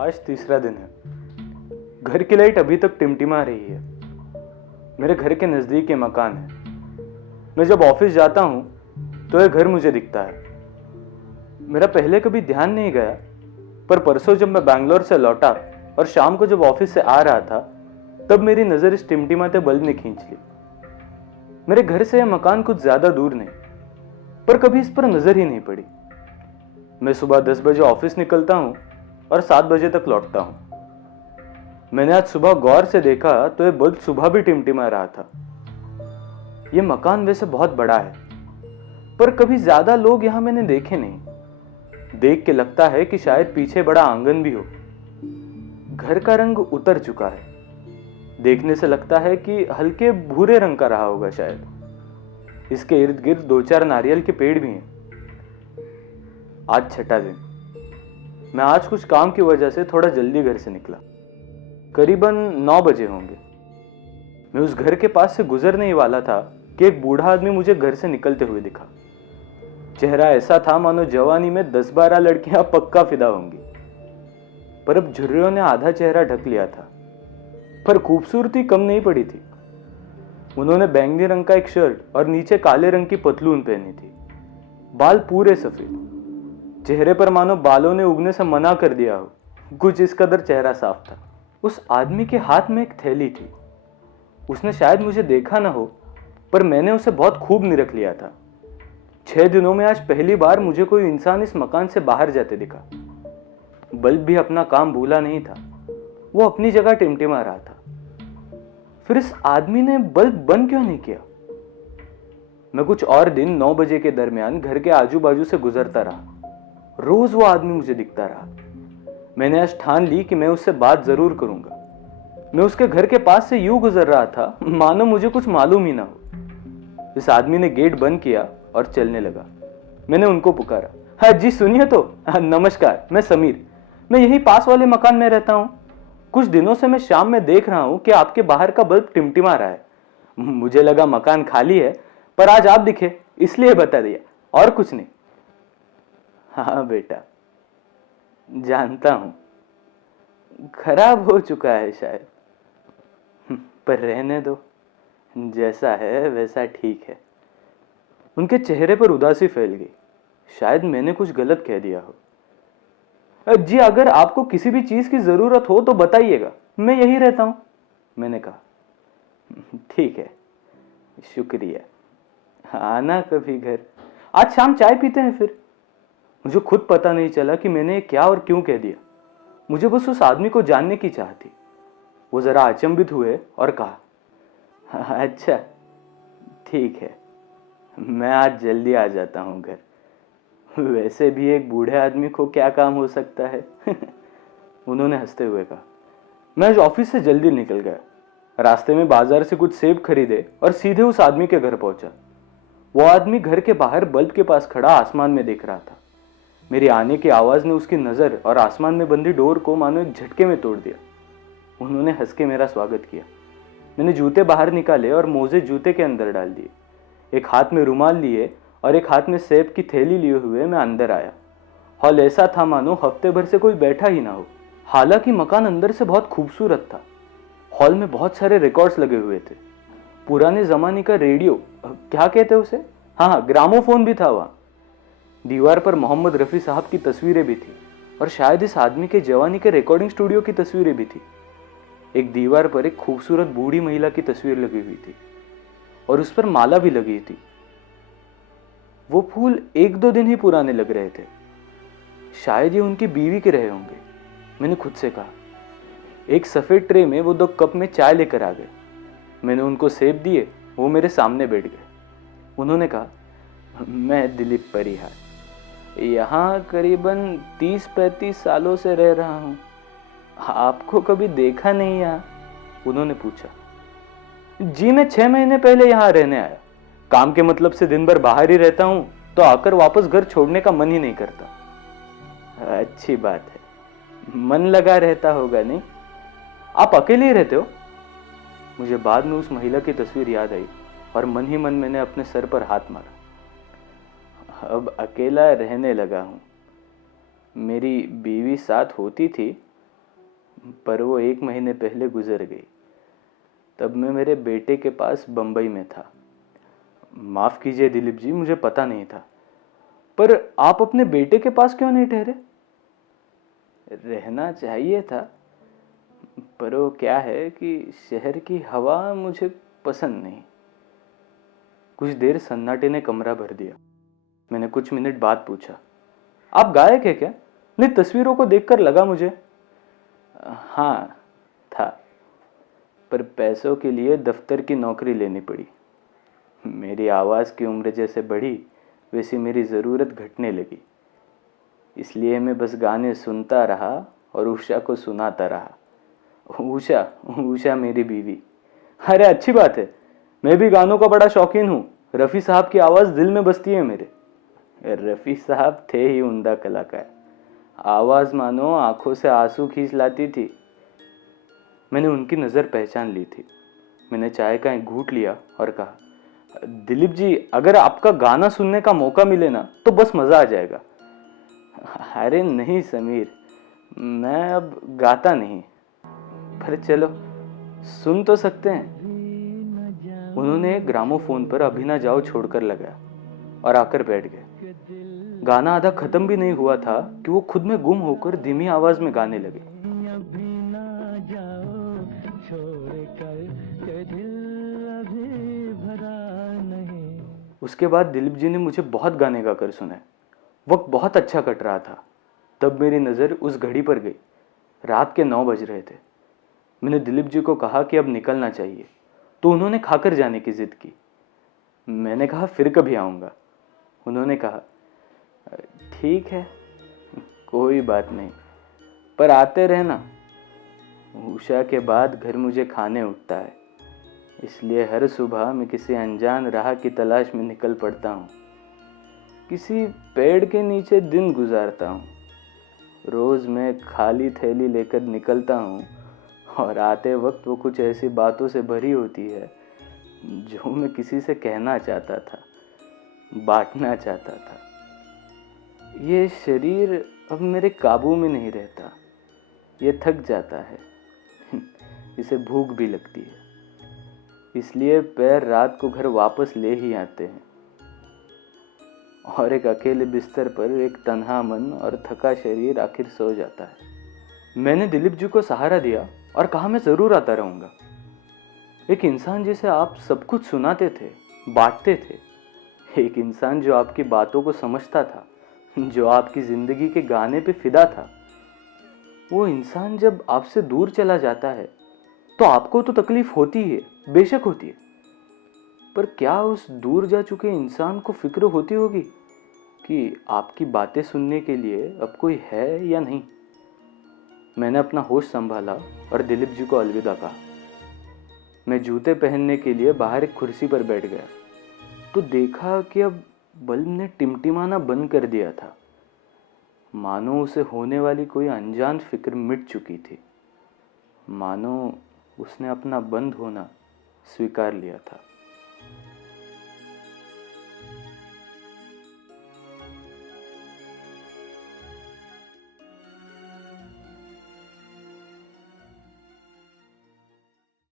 आज तीसरा दिन है। घर की लाइट अभी तक टिमटिमा रही है। मेरे घर के नज़दीक ये मकान है। मैं जब ऑफिस जाता हूँ तो यह घर मुझे दिखता है। मेरा पहले कभी ध्यान नहीं गया, पर परसों जब मैं बैंगलोर से लौटा और शाम को जब ऑफिस से आ रहा था, तब मेरी नज़र इस टिमटिमाते बल्ब ने खींच ली। मेरे घर से यह मकान कुछ ज़्यादा दूर नहीं, पर कभी इस पर नज़र ही नहीं पड़ी। मैं सुबह 10 बजे ऑफिस निकलता हूँ और 7 बजे तक लौटता हूँ। मैंने आज सुबह गौर से देखा तो यह बल्ब सुबह भी टिमटिमा रहा था। यह मकान वैसे बहुत बड़ा है, पर कभी ज्यादा लोग यहां मैंने देखे नहीं। देख के लगता है कि शायद पीछे बड़ा आंगन भी हो। घर का रंग उतर चुका है। देखने से लगता है कि हल्के भूरे रंग का रहा होगा शायद। इसके इर्द गिर्द 2-4 नारियल के पेड़ भी हैं। आज छठा दिन। मैं आज कुछ काम की वजह से थोड़ा जल्दी घर से निकला। करीबन 9 बजे होंगे। मैं उस घर के पास से गुजरने ही वाला था कि एक बूढ़ा आदमी मुझे घर से निकलते हुए दिखा। चेहरा ऐसा था मानो जवानी में 10-12 लड़कियां पक्का फिदा होंगी, पर अब झुर्रियों ने आधा चेहरा ढक लिया था। पर खूबसूरती कम नहीं पड़ी थी। उन्होंने बैंगनी रंग का एक शर्ट और नीचे काले रंग की पतलून पहनी थी। बाल पूरे सफेद। चेहरे पर मानो बालों ने उगने से मना कर दिया हो, कुछ इस कदर चेहरा साफ था। उस आदमी के हाथ में एक थैली थी। उसने शायद मुझे देखा ना हो, पर मैंने उसे बहुत खूब निरख लिया था। 6 दिनों में आज पहली बार मुझे कोई इंसान इस मकान से बाहर जाते दिखा। बल्ब भी अपना काम भूला नहीं था। वो अपनी जगह टिमटिमा रहा था। फिर इस आदमी ने बल्ब बंद क्यों नहीं किया? मैं कुछ और दिन 9 बजे के दरमियान घर के आजू बाजू से गुजरता रहा। रोज वो आदमी मुझे दिखता रहा। मैंने आज ठान ली कि मैं उससे बात जरूर करूंगा। मैं उसके घर के पास से यूं गुजर रहा था मानो मुझे कुछ मालूम ही ना हो। इस आदमी ने गेट बंद किया और चलने लगा। मैंने उनको पुकारा, हाँ जी सुनिए तो। हाँ, नमस्कार, मैं समीर। मैं यही पास वाले मकान में रहता हूँ। कुछ दिनों से मैं शाम में देख रहा हूँ कि आपके बाहर का बल्ब टिमटिमा रहा है। मुझे लगा मकान खाली है, पर आज आप दिखे इसलिए बता दिया, और कुछ नहीं। हाँ बेटा, जानता हूं खराब हो चुका है शायद, पर रहने दो। जैसा है वैसा ठीक है। उनके चेहरे पर उदासी फैल गई। शायद मैंने कुछ गलत कह दिया हो। जी अगर आपको किसी भी चीज की जरूरत हो तो बताइएगा, मैं यही रहता हूं, मैंने कहा। ठीक है, शुक्रिया। आना कभी घर। आज शाम चाय पीते हैं फिर। मुझे खुद पता नहीं चला कि मैंने क्या और क्यों कह दिया। मुझे बस उस आदमी को जानने की चाह थी। वो जरा अचंभित हुए और कहा, अच्छा ठीक है, मैं आज जल्दी आ जाता हूं घर। वैसे भी एक बूढ़े आदमी को क्या काम हो सकता है। उन्होंने हंसते हुए कहा। मैं आज ऑफिस से जल्दी निकल गया। रास्ते में बाजार से कुछ सेब खरीदे और सीधे उस आदमी के घर पहुंचा। वो आदमी घर के बाहर बल्ब के पास खड़ा आसमान में देख रहा था। मेरी आने की आवाज ने उसकी नजर और आसमान में बंधी डोर को मानो एक झटके में तोड़ दिया। उन्होंने हंस के मेरा स्वागत किया। मैंने जूते बाहर निकाले और मोजे जूते के अंदर डाल दिए। एक हाथ में रुमाल लिए और एक हाथ में सेब की थैली लिए हुए मैं अंदर आया। हॉल ऐसा था मानो हफ्ते भर से कोई बैठा ही ना हो। हालांकि मकान अंदर से बहुत खूबसूरत था। हॉल में बहुत सारे रिकॉर्ड्स लगे हुए थे। पुराने जमाने का रेडियो, क्या कहते उसे, हाँ ग्रामोफोन भी था वहां। दीवार पर मोहम्मद रफी साहब की तस्वीरें भी थी और शायद इस आदमी के जवानी के रिकॉर्डिंग स्टूडियो की तस्वीरें भी थी। एक दीवार पर एक खूबसूरत बूढ़ी महिला की तस्वीर लगी हुई थी और उस पर माला भी लगी थी। वो फूल 1-2 दिन ही पुराने लग रहे थे। शायद ये उनकी बीवी के रहे होंगे, मैंने खुद से कहा। एक सफेद ट्रे में वो 2 कप में चाय लेकर आ गए। मैंने उनको सेब दिए, वो मेरे सामने बैठ गए। उन्होंने कहा, मैं दिलीप परिहार, यहाँ करीबन 30-35 सालों से रह रहा हूँ। आपको कभी देखा नहीं यहाँ? उन्होंने पूछा। जी मैं 6 महीने पहले यहाँ रहने आया। काम के मतलब से दिन भर बाहर ही रहता हूँ, तो आकर वापस घर छोड़ने का मन ही नहीं करता। अच्छी बात है, मन लगा रहता होगा नहीं? आप अकेले ही रहते हो? मुझे बाद में उस महिला की तस्वीर याद आई। और मन ही मन मैंने अपने सर पर हाथ मारा। अब अकेला रहने लगा हूँ। मेरी बीवी साथ होती थी, पर वो 1 महीने पहले गुजर गई। तब मैं मेरे बेटे के पास बंबई में था। माफ़ कीजिए दिलीप जी, मुझे पता नहीं था। पर आप अपने बेटे के पास क्यों नहीं ठहरे? रहना चाहिए था, पर वो क्या है कि शहर की हवा मुझे पसंद नहीं। कुछ देर सन्नाटे ने कमरा भर दिया। मैंने कुछ मिनट बाद पूछा, आप गायक है क्या? नहीं, तस्वीरों को देखकर लगा मुझे। हाँ था, पर पैसों के लिए दफ्तर की नौकरी लेनी पड़ी। मेरी आवाज़ की उम्र जैसे बढ़ी, वैसी मेरी ज़रूरत घटने लगी। इसलिए मैं बस गाने सुनता रहा और उषा को सुनाता रहा। उषा उषा मेरी बीवी। अरे अच्छी बात है, मैं भी गानों का बड़ा शौकीन हूँ। रफ़ी साहब की आवाज़ दिल में बसती है मेरे। रफ़ी साहब थे ही उम्दा कलाकार। आवाज़ मानो आंखों से आंसू खींच लाती थी। मैंने उनकी नज़र पहचान ली थी। मैंने चाय का एक घूंट लिया और कहा, दिलीप जी, अगर आपका गाना सुनने का मौका मिले ना तो बस मज़ा आ जाएगा। अरे नहीं समीर, मैं अब गाता नहीं, पर चलो सुन तो सकते हैं। उन्होंने ग्रामोफोन पर अभी ना जाओ छोड़कर लगाया और आकर बैठ गए। गाना आधा खत्म भी नहीं हुआ था कि वो खुद में गुम होकर धीमी आवाज में गाने लगे। उसके बाद दिलीप जी ने मुझे बहुत गाने गाकर सुनाए। वक्त बहुत अच्छा कट रहा था। तब मेरी नज़र उस घड़ी पर गई। रात के 9 बज रहे थे। मैंने दिलीप जी को कहा कि अब निकलना चाहिए, तो उन्होंने खाकर जाने की जिद की। मैंने कहा फिर कभी आऊँगा। उन्होंने कहा ठीक है, कोई बात नहीं, पर आते रहना। उषा के बाद घर मुझे खाने उठता है, इसलिए हर सुबह मैं किसी अनजान राह की तलाश में निकल पड़ता हूँ। किसी पेड़ के नीचे दिन गुजारता हूँ। रोज़ मैं खाली थैली लेकर निकलता हूँ और आते वक्त वो कुछ ऐसी बातों से भरी होती है जो मैं किसी से कहना चाहता था, बांटना चाहता था। ये शरीर अब मेरे काबू में नहीं रहता। ये थक जाता है। इसे भूख भी लगती है, इसलिए पैर रात को घर वापस ले ही आते हैं। और एक अकेले बिस्तर पर एक तन्हा मन और थका शरीर आखिर सो जाता है। मैंने दिलीप जी को सहारा दिया और कहा मैं ज़रूर आता रहूँगा। एक इंसान जिसे आप सब कुछ सुनाते थे, बांटते थे, एक इंसान जो आपकी बातों को समझता था, जो आपकी ज़िंदगी के गाने पे फिदा था, वो इंसान जब आपसे दूर चला जाता है तो आपको तो तकलीफ होती है, बेशक होती है। पर क्या उस दूर जा चुके इंसान को फिक्र होती होगी कि आपकी बातें सुनने के लिए अब कोई है या नहीं? मैंने अपना होश संभाला और दिलीप जी को अलविदा कहा। मैं जूते पहनने के लिए बाहर एक कुर्सी पर बैठ गया तो देखा कि अब बल्ब ने टिमटिमाना बंद कर दिया था। मानो उसे होने वाली कोई अनजान फिक्र मिट चुकी थी। मानो उसने अपना बंद होना स्वीकार लिया था।